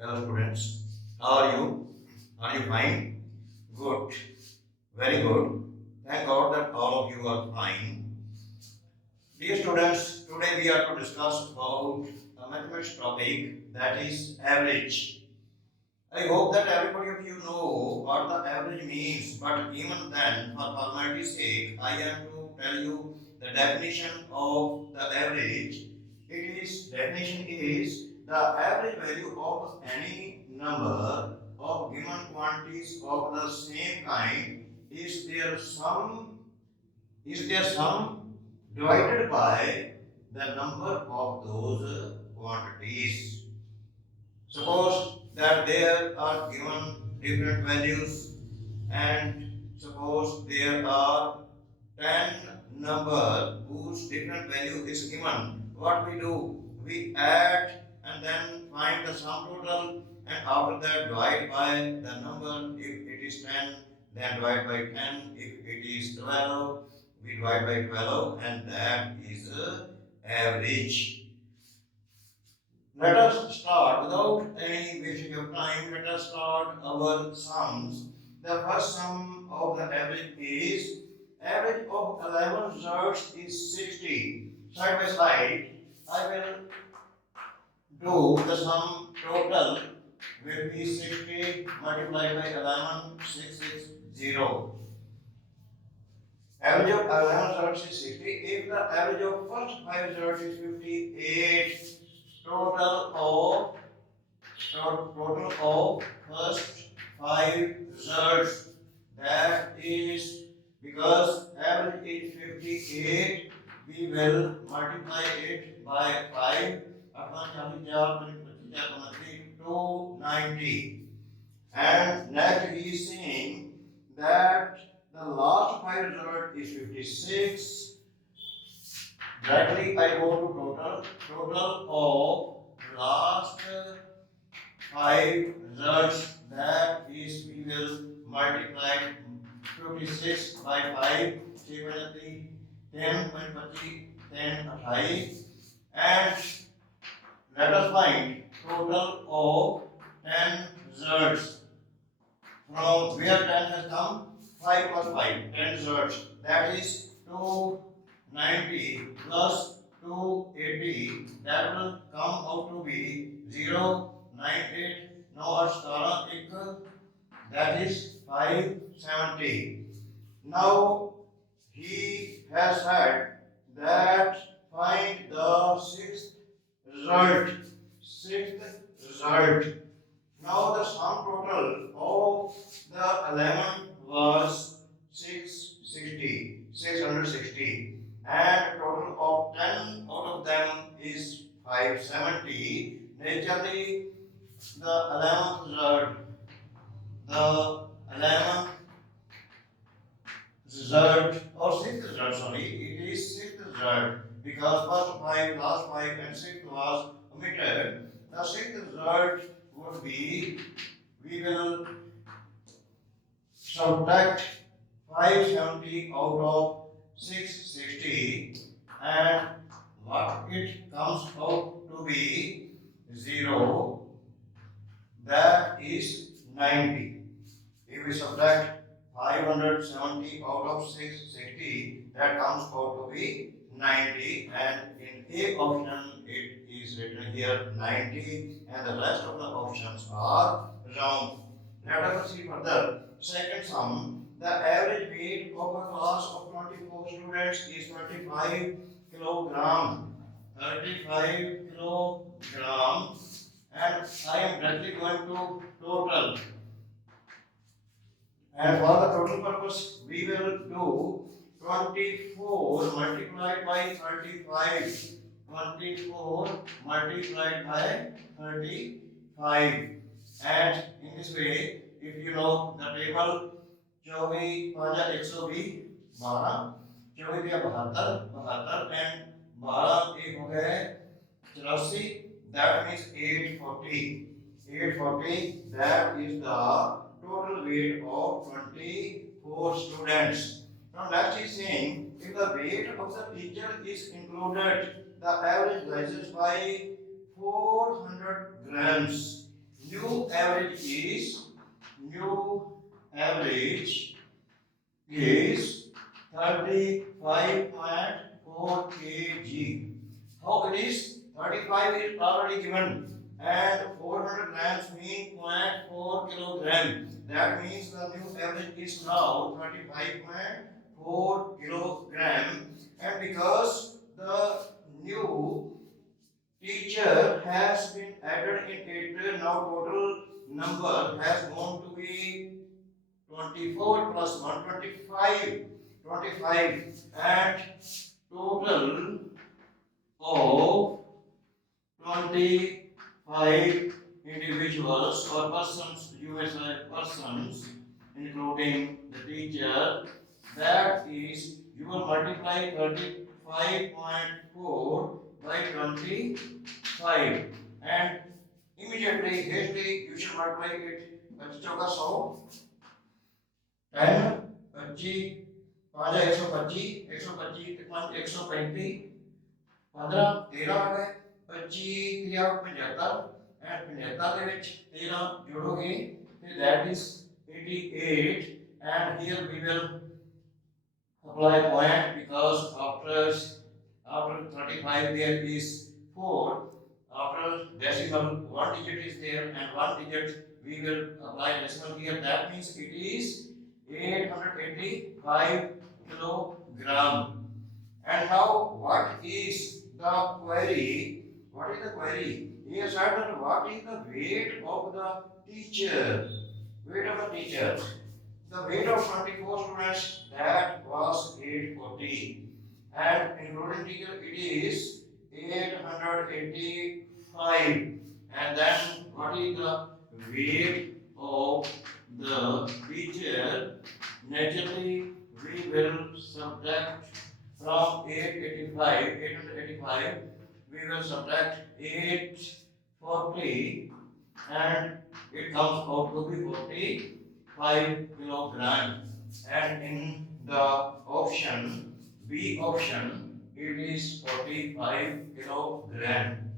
Hello students, how are you? Are you fine? Good, very good. Thank God that all of you are fine. Dear students, today we are to discuss about a mathematics topic that is average. I hope that everybody of you know what the average means, but even then, for formality's sake, I am to tell you the definition of the average. Definition is the average value of any number of given quantities of the same kind is their sum divided by the number of those quantities. Suppose that there are given different values, and suppose there are 10 number whose different value is given. What we do? We add and then find the sum total, and after that divide by the number. If it is 10, then divide by 10. If it is 12, we divide by 12, and that is average. Let us start without any wasting of time. Let us start our sums. The first sum of the average is average of 11 results is 60. Side by side, I will do the sum total will be 60 multiplied by 11, 660. Average of 11 results is 60. If the average of first 5 results is 58, total of total of first 5 results, that is, because average is 58, we will multiply it by 5. 290. And next he is saying that the last 5 result is 56. Directly I go to total of last 5 results, that is, we will multiply 56 by 5, 10 and let us find total of 10 results. From where 10 has come? 5 plus 5, 10 results, that is 290 plus 280, that will come out to be 098. Now that is 570. Now he has said that find the result. Sixth result. Now the sum total of the 11 was 660, and total of 10 out of them is 570. Naturally, the 11th result, the 11th result or sixth result, sorry, it is sixth result because first 5, last 5, and sixth was omitted. The sixth result would be, we will subtract 570 out of 660, and what it comes out to be 0, that is 90. If we subtract 570 out of 660, that comes out to be 90, and in A option it is written here 90, and the rest of the options are wrong. Let us proceed further. Second sum, the average weight of a class of 24 students is 25 kilogram. 35 kilogram, and I am directly going to total. And for the total purpose, we will do 24 multiplied by 35. 24 multiplied by 35. And in this way, if you know the table, 24 5 120 12, 24 72 72 and 12 एक हो गए 84, that means 840. 840, that is the total weight of 24 students. Now next is saying, if the weight of the teacher is included, the average rises by 400 grams. new average is 35.4 kg. How it is? 35 is already given, and 400 grams mean 0.4 kilogram. That means the new average is now 35.4 kilogram, and because the new teacher has been added in it, now total number has gone to be 24 plus 1, 25. 25 and total of 25 individuals or persons, you may say persons, including the teacher, that is, you will multiply 35.4 by 25 and immediately, hastily, you should multiply it. बच्चों का 100 10 25 5 125 125 5 135 15 13 आ गए 25 3 75 and 75 ਦੇ ਵਿੱਚ 13 ਜੋੜੋਗੇ ਤੇ that is 88 and here we will apply point because after 35 there is 4 after decimal one digit is there and one digit we will apply decimal here that means it is 885 kilogram. And now what is the query? What is the query? He has said that what is the weight of the teacher? Weight of the teacher. The weight of 24 students that was 840 and including teacher it is 885 and then what is the weight of the teacher? Naturally we will subtract from 885 we will subtract 840 and it comes out to be 45 kilogram and in the option B option it is 45 kilogram.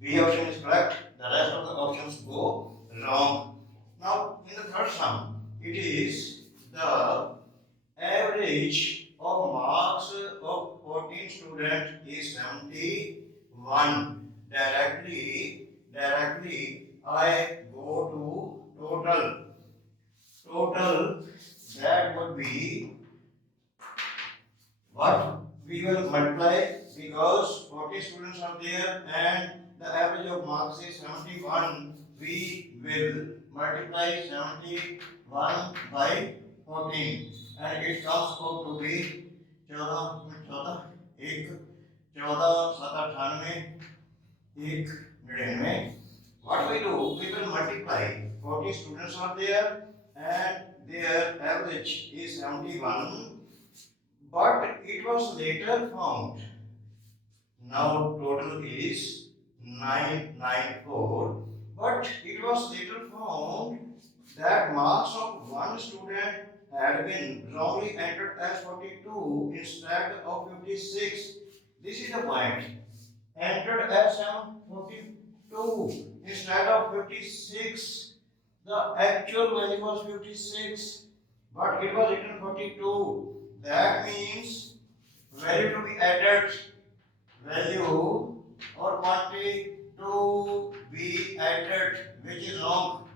B option is correct, the rest of the options go wrong. Now in the third sum it is the average of marks of 14 students is 71. Directly I go to total that would be what we will multiply because 40 students are there and the average of marks is 71. We will multiply 71 by 14 and it comes out to be 14 1 14 7 98 1 99. What we do? We will multiply 40 students are there and their average is 71 but it was later found. Now total is 994 but it was later found that marks of one student had been wrongly entered as 42 instead of 56. This is the point. Entered as 42 instead of 56. The actual value was 56, but it was written 42. That means value to be added, value or quantity to be added, which is wrong.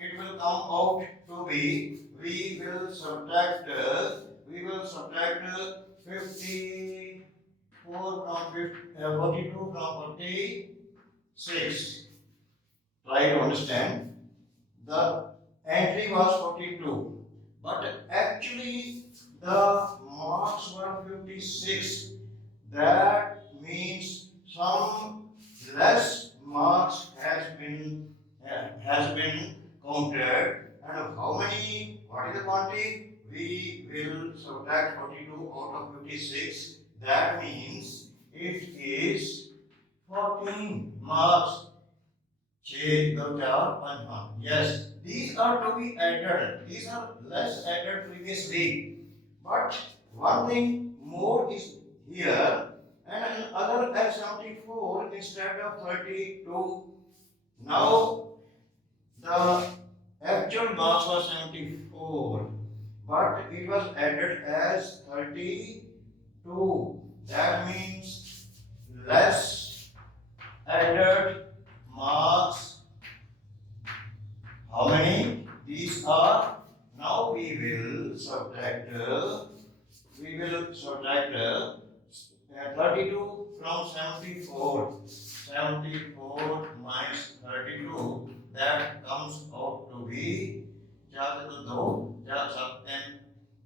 It will come out to be we will subtract 54 from 42 from 46. Try to understand. The entry was 42 but actually the marks were 56. That means some less marks has been counted and how many, what is the quantity? We will subtract 42 out of 56. That means it is 14 marks. 6 2 4 5 5. Yes, these are to be added. These are less added previously. But one thing more is here and another as 74 instead of 32. Now the actual mass was 74, but it was added as 32. That means less added mass. How many? These are. Now we will subtract 32 from 74. 74 minus 32, that comes out to be 4 2 4 7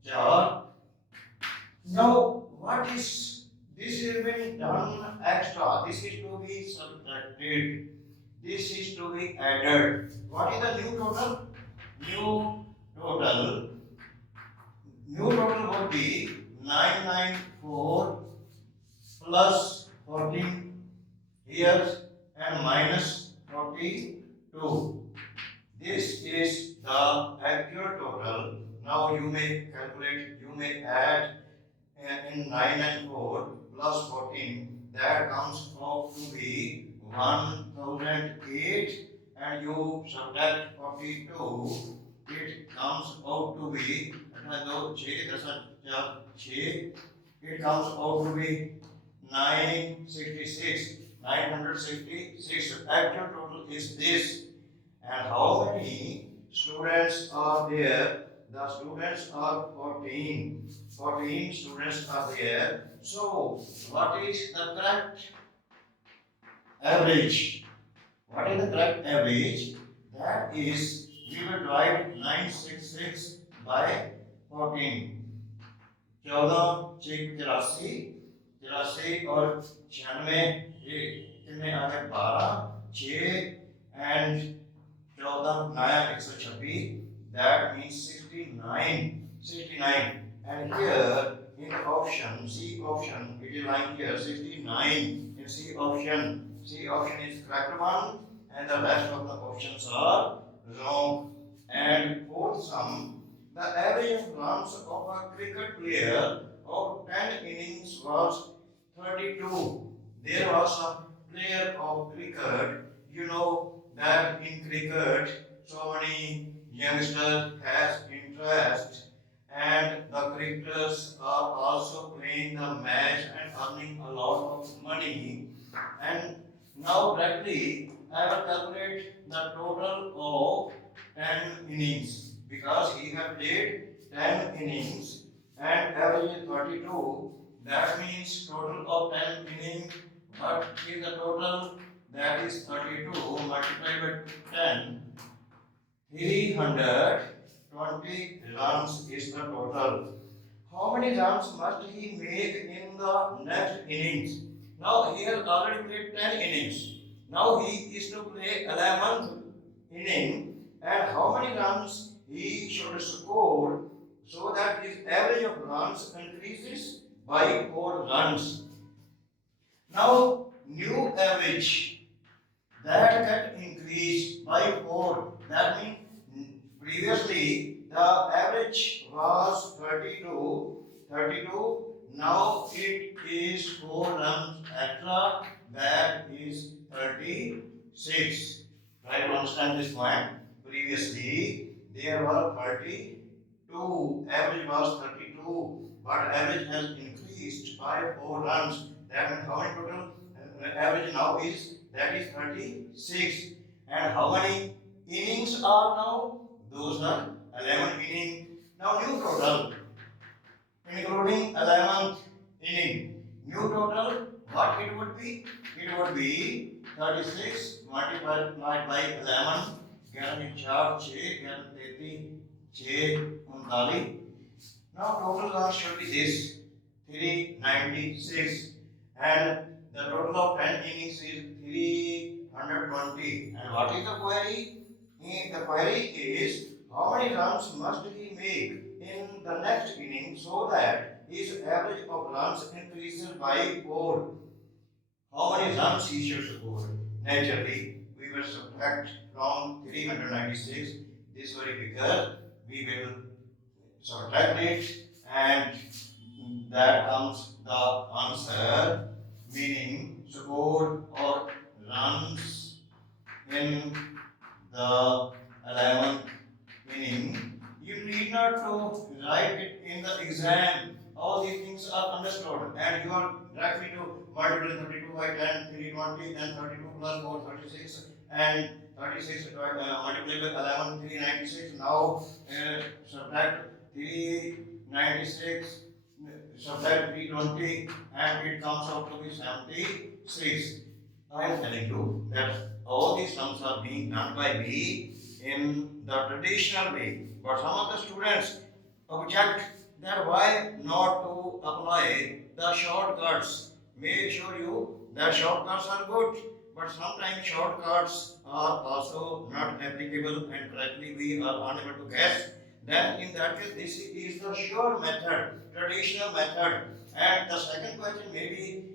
4. Now what is this is been done extra? This is to be subtracted. This is to be added. What is the new total? New total. New total would be 994 plus 14 here and minus 42. This is the actual total. Now you may calculate, you may add in 994 plus 14, that comes out to be 1008, and you subtract 42, it comes out to be, it comes out to be 966. 966. Actual total is this. And how many students are there? The students are 14. 14 students are there. So, what is the correct average? What is the correct average? That is, we will divide 966 by 14. 14 6 84, 84 और 96, कितने आ गए 12, 6 and 14 नया 126, that means 69. 69, and here in the option, C option, it is lying here 69 in C option. C option is correct one, and the rest of the options are wrong. And fourth sum, the average runs of a cricket player of 10 innings was 32. There was a player of cricket, you know that in cricket so many youngsters has interest, and the cricketers are also playing the match and earning a lot of money. And now directly I will calculate the total of 10 innings, because he have played 10 innings and average is 32. That means total of 10 innings. What is the total? That is 32 multiplied by 10. 320 runs is the total. How many runs must he make in the next innings? Now he has already played 10 innings. Now he is to play 11th inning, and how many runs he should score so that his average of runs increases by 4 runs. Now new average that get increased by 4. That means previously the average was 32. Now it is 4 runs extra, that is 36. Try to understand this point. Previously there were 32, average was 32, but average has increased by 4 runs. That means how many total average now is? That is 36. And how many innings are now? Those are 11 innings. Now new total, including 11th inning. New total, what it would be? It would be 36 multiplied by 11. 11 4 6, 11 33, 6 39. Now total loss should be this 396, and the total of 10 innings is 320. And what is the query? The query is how many runs must he make in the next inning so that his average of runs increases by 4. How many runs he should score? Naturally, we will subtract from 396 this very figure. We will subtract it, and that comes the answer meaning score or runs in the 11th, meaning you need not to write it in the exam. All these things are understood, and you are directly to multiply 32 by 10, 320, and 32 plus 4, 36, and 36 multiplied by 11, 396. Now subtract 396, subtract 320, and it comes out to be 76. I am telling you that all these sums are being done by me in the traditional way. But some of the students object that why not to apply the shortcuts. May assure you that shortcuts are good, but sometimes shortcuts are also not applicable and correctly we are unable to guess. Then in that case, this is the sure method, traditional method. And the second question may be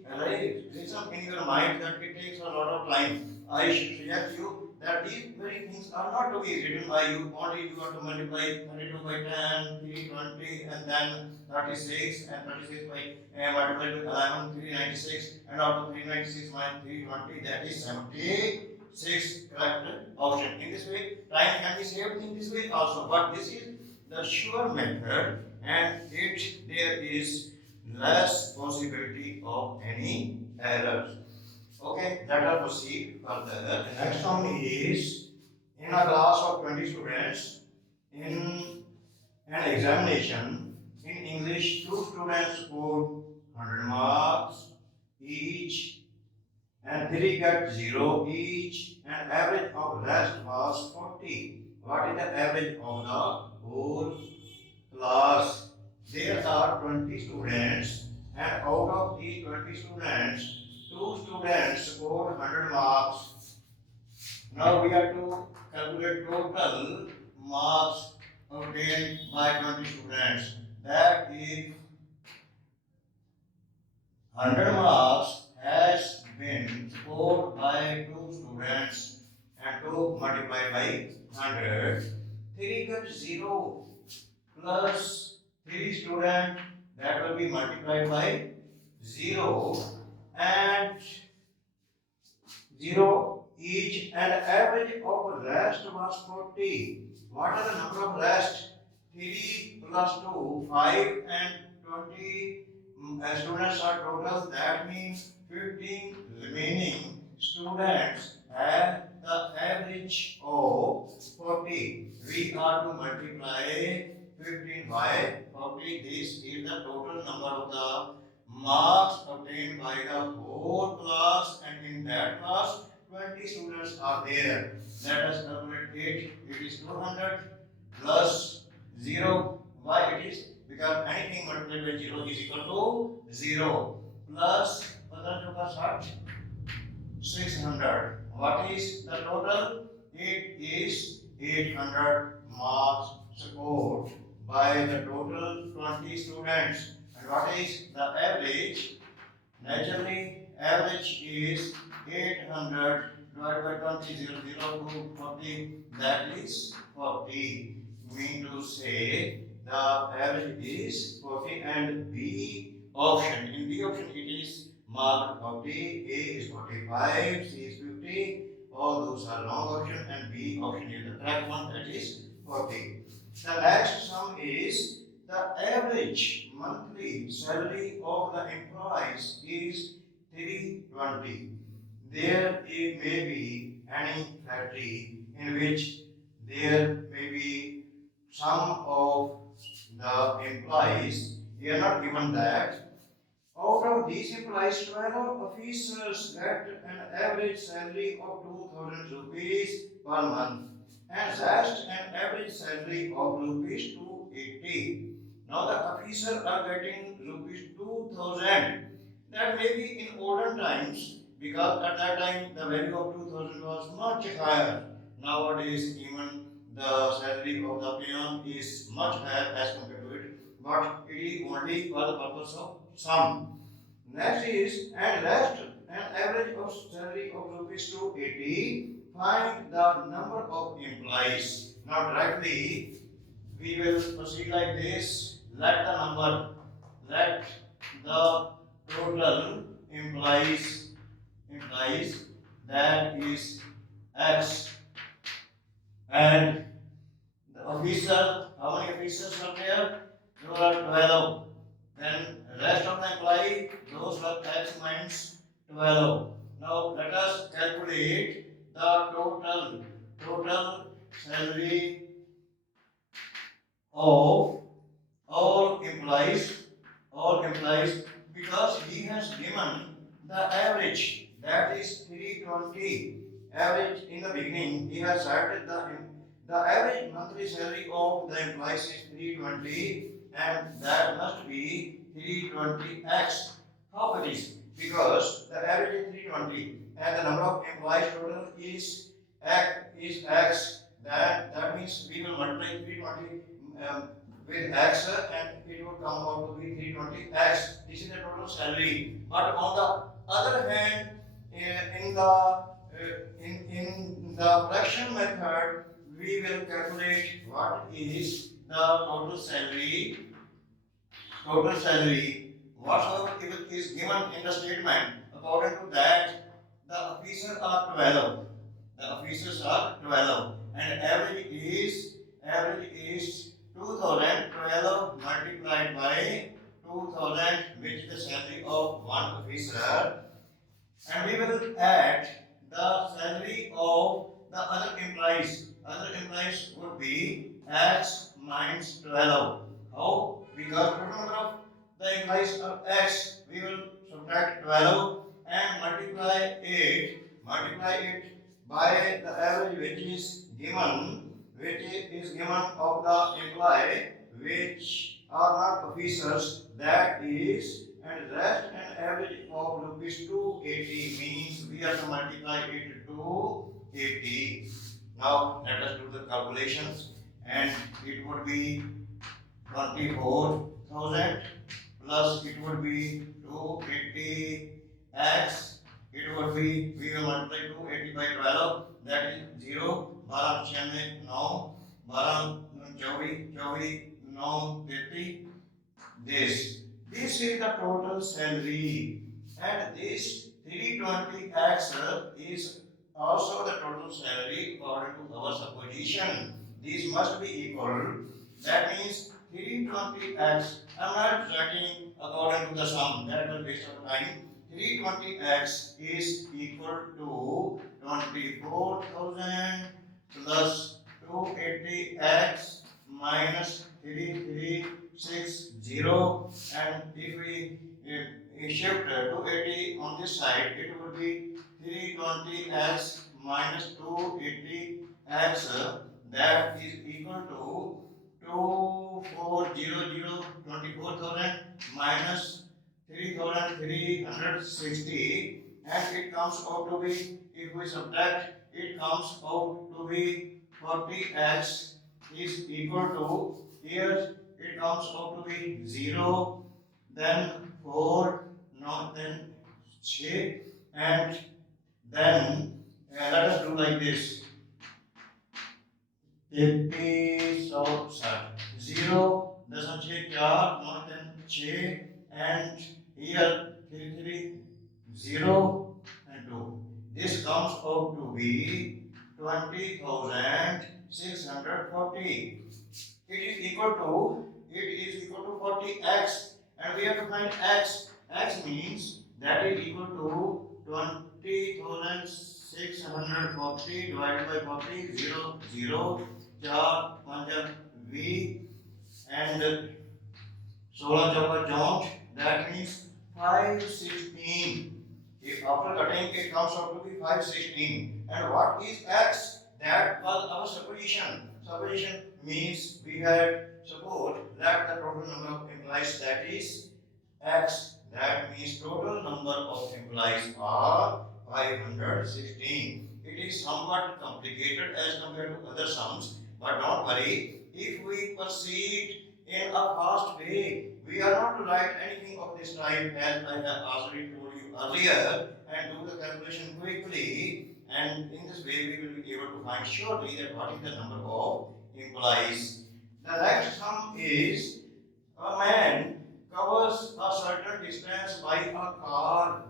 reason in your mind that it takes a lot of time. I should suggest you that these very things are not to be written by you. Only you have to multiply 32 by 10, 320, and then 36, and 36 by multiplied with 11, 396, and out of 396 minus 320, that is 76. Correct option. In this way, time can be saved in this way also. But this is the sure method, and there is less possibility of any errors. Okay, let us proceed further. The next one is in a class of 20 students in an examination in English, two students scored 100 marks each and three got 0 each, and average of rest was 40. What is the average of the whole class? There are 20 students, and out of these 20 students, two students scored 100 marks. Now we have to calculate total marks obtained by 20 students. That is 100 marks has been scored by two students, and 2 multiplied by 100. 3 got 0 plus 3 students, that will be multiplied by 0, and 0 each, and average of rest was 40. What are the number of rest? 3 plus 2, 5, and 20 students are total. That means 15 remaining students have the average of 40. We are to multiply 15 by 40. This is the total number of the marks obtained by the whole class, and in that class 20 students are there. Let us calculate it. It is 200 plus 0. Why it is? Because anything multiplied by 0 is equal to 0 plus 600. What is the total? It is 800 marks scored by the total 20 students. And what is the average? Naturally, average is 800 divided by 20, 0, 0 to 40, that is 40. Mean to say the average is 40, and B option. In B option, it is marked 40, A is 45, C is 50. All those are wrong option, and B option is the correct one, that is 40. The next sum is the average monthly salary of the employees is 320. There may be any factory in which there may be some of the employees, they are not given that. Out of these employees, 12 officers get an average salary of 2000 rupees per month, and just an average salary of rupees 280. Now the officers are getting rupees 2000. That may be in olden times, because at that time the value of 2000 was much higher. Nowadays, even the salary of the peon is much higher as compared to it, but it is only for the purpose of sum. Next is, and last an average of salary of rupees 280. Find the number of employees. Now directly we will proceed like this. Let the total implies that is X. And the officer, how many officers are there? There are 12. Then rest of the employee, those were X minus 12. Now let us calculate the total salary of all implies because he has given the average, that is 320. Average in the beginning, he has said the average monthly salary of the employees is 320 and that must be 320x. How it is? Because the average is 320 and the number of employees total is x. That means we will multiply 320 with x and it will come out to be 320x. This is the total salary. But on the other hand, in the fraction method, we will calculate what is the total salary, whatever is given in the statement. According to that, the officers are 12. The officers are 12, and average is 2012 multiplied by 2000, which is the salary of one officer, and we will add the salary of the other employees. Other employees would be x minus 12. How? Because total number of the employees are x. We will subtract 12 and multiply it by the average which is given of the employee which are not officers, that is, and rest and average of rupees 280 means we have to multiply it to 80. Now let us do the calculations, and it would be 24,000 plus it would be 280x. It would be, we will multiply 280 by 12, that is 0, 12 96 9, 12 24 9 30. This is the total salary, and this 320x is also the total salary according to our supposition. These must be equal. That means 320x. I'm not writing according to the sum. That will waste of time. 320x is equal to 24,000 plus 280x minus 3360, and if we shift 280 on this side, it would be 320x minus 280x, that is equal to 2400 24,000 minus 3,360, and it comes out to be, if we subtract, it comes out to be 40x is equal to, here it comes out to be 0, then 4, no, then 6, and then let us do like this. 50, so 0, doesn't change 4, no, then 6, and here 3, 0 and 2. This comes out to be 20,640. It is equal to 40x, and we have to find x. X means that is equal to 20,640 divided by 40, 0, 0, 4, 5, V, and 16 chauka jaunt, that means 516. If after cutting it comes out to be 516. And what is x? That was our supposition. Supposition means we had suppose that the total number of employees, that is x. That means total number of employees are 516. It is somewhat complicated as compared to other sums, but don't worry. If we proceed in a fast way, we are not to write anything of this type as I have already told you earlier, and do the calculation quickly, and in this way we will be able to find surely that what is the number of employees. The next sum is, a man covers a certain distance by a car.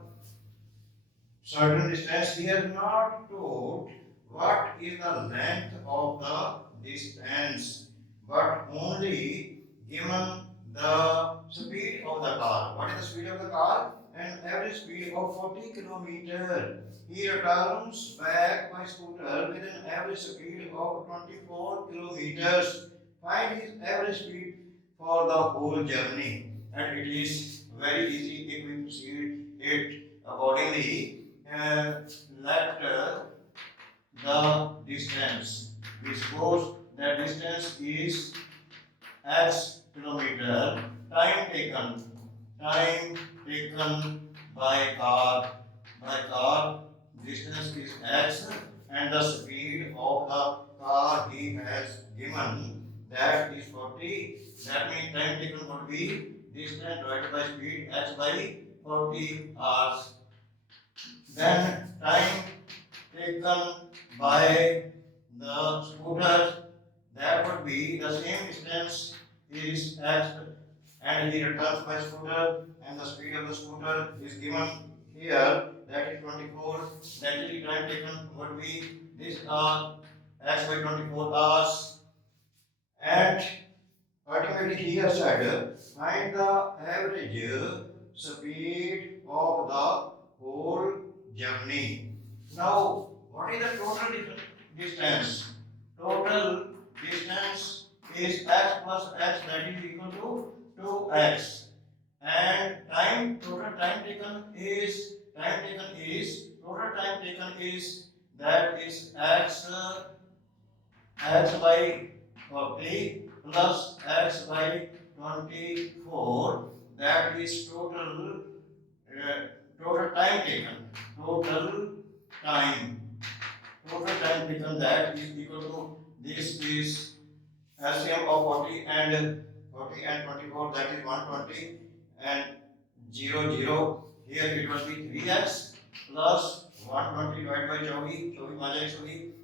certain distance. He has not told what is the length of the distance, but only given the speed of the car. What is the speed of the car? An average speed of 40 kilometer. He returns back by scooter with an average speed of 24 kilometers. Find his average speed for the whole journey. And it is very easy if we proceed it accordingly. Let the distance. We suppose that distance is x kilometer. Time taken by car distance is x, and the speed of the car he has given, that is 40. That means time taken would be distance divided by speed, x by 40 hours. Then time taken by the scooter, that would be the same distance is x, and he returns by scooter, and the speed of the scooter is given here, that is 24. Naturally time taken would be this x by 24 hours. And ultimately he has said find the average speed of the whole journey. Now, what is the total distance? Total distance is x plus x, that is equal to 2x. And total time taken is total time taken is, that is x by 40 plus x by 24, that is uh, total time taken. Time total time taken, that is equal to, this is LCM of 40 and 24, that is 120, and 0 here it will be 3x plus 120 divided by 24,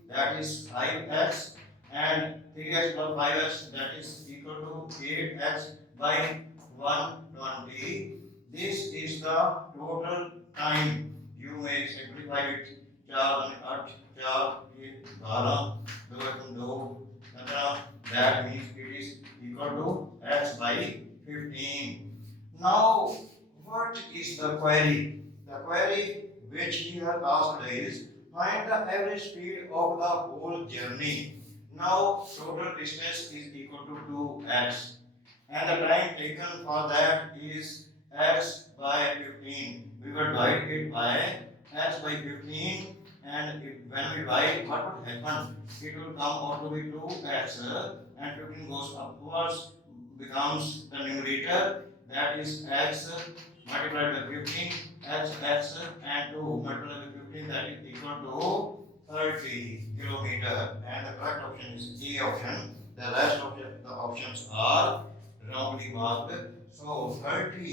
that is 5x, and 3x plus 5x, that is equal to 8x by 120. This is the total time. You may simplify it. 4 and 8, 4 ये 12, 2 and 2 17, that means it is equal to x by 15. Now, what is the query? The query which he has asked is find the average speed of the whole journey. Now, total distance is equal to 2x, and the time taken for that is x by 15. We will divide it by x by 15, and when we divide, what would happen? It will come out to be 2x, and 15 goes upwards, becomes the numerator, that is x multiplied by 15, x and 2 multiplied by 15, that is equal to 30 kilometer, and the correct option is A option. The rest of the options are wrongly marked. So 30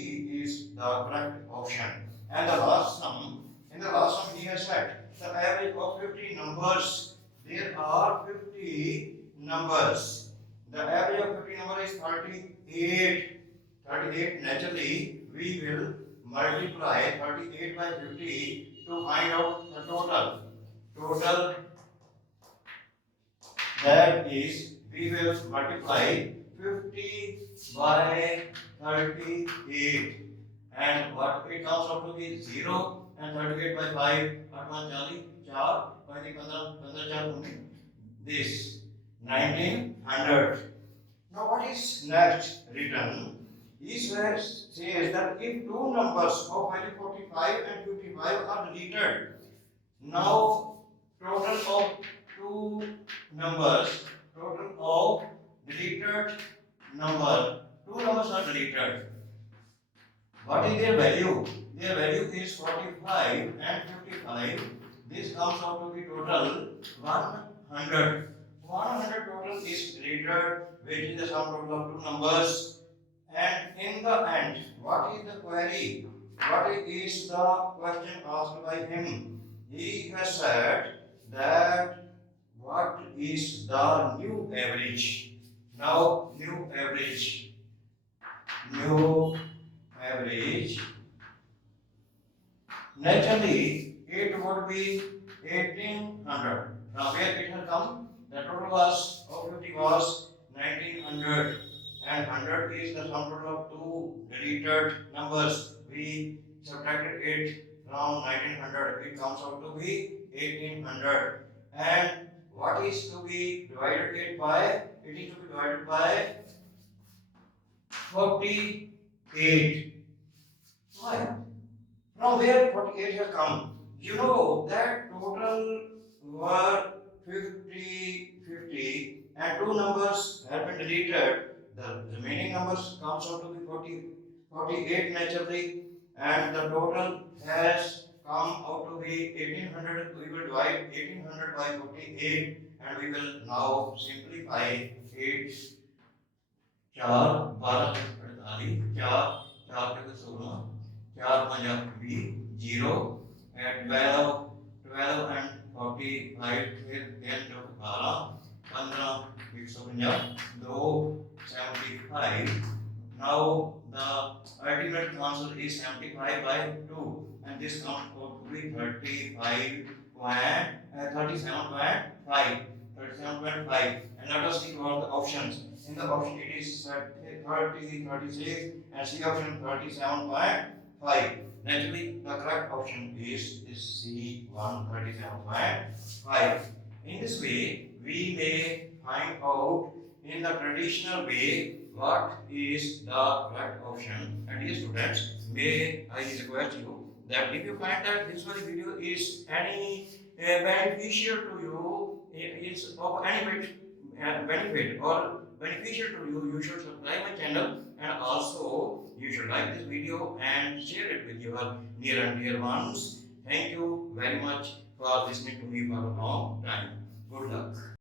is the correct option. And the last sum, in the last sum he has said the average of 50 numbers. There are 50 numbers. The average of 50 numbers is 38. 38, naturally we will multiply 38 by 50 to find out the total. That is, we will multiply 50 by 38, and what it comes out to be 0, and 38 by 5, 8 40, 4, 5 15, 4 this 1900. Now what is next written? He says that if two numbers of value 45 and 55 are deleted, now total of two numbers, total of deleted number, two numbers are deleted. What is their value? Their value is 45 and 55. This comes out to be total 100. 100 total is deleted, which is the sum total of two numbers. And in the end, what is the query? What is the question asked by him? He has said that what is the new average? Now, new average. Naturally, it would be 1800. Now where it has come? The total was of 50 was 1900, and 100 is the sum total of two deleted numbers. We subtracted it from 1900. It comes out to be 1800. And what is to be divided it by? It is to be divided by 48. Why? From where 48 has come? You know that total were 50, 50, and two numbers have been deleted. The remaining numbers comes out to be 48 naturally, and the total has come out to be 1800. We will divide 1800 by 48, and we will now simplify it. 4 12 48 4 4 के 16 4 5 20 0 and 12 and 45 फिर 10 चौक 12 15 150 2 75. Now the ultimate answer is 75 by 2, and this comes out to be 37.5. 37.5. And let us see what the options. In the option it is 30, 36, and C option 37.5. Naturally, the correct option is C 137.5. In this way, we may find out in the traditional way what is the correct option. And dear students, may I request you that if you find that this video is any beneficial to you, is of any benefit or beneficial to you, you should subscribe my channel, and also you should like this video and share it with your near and dear ones. Thank you very much for listening to me for a long time.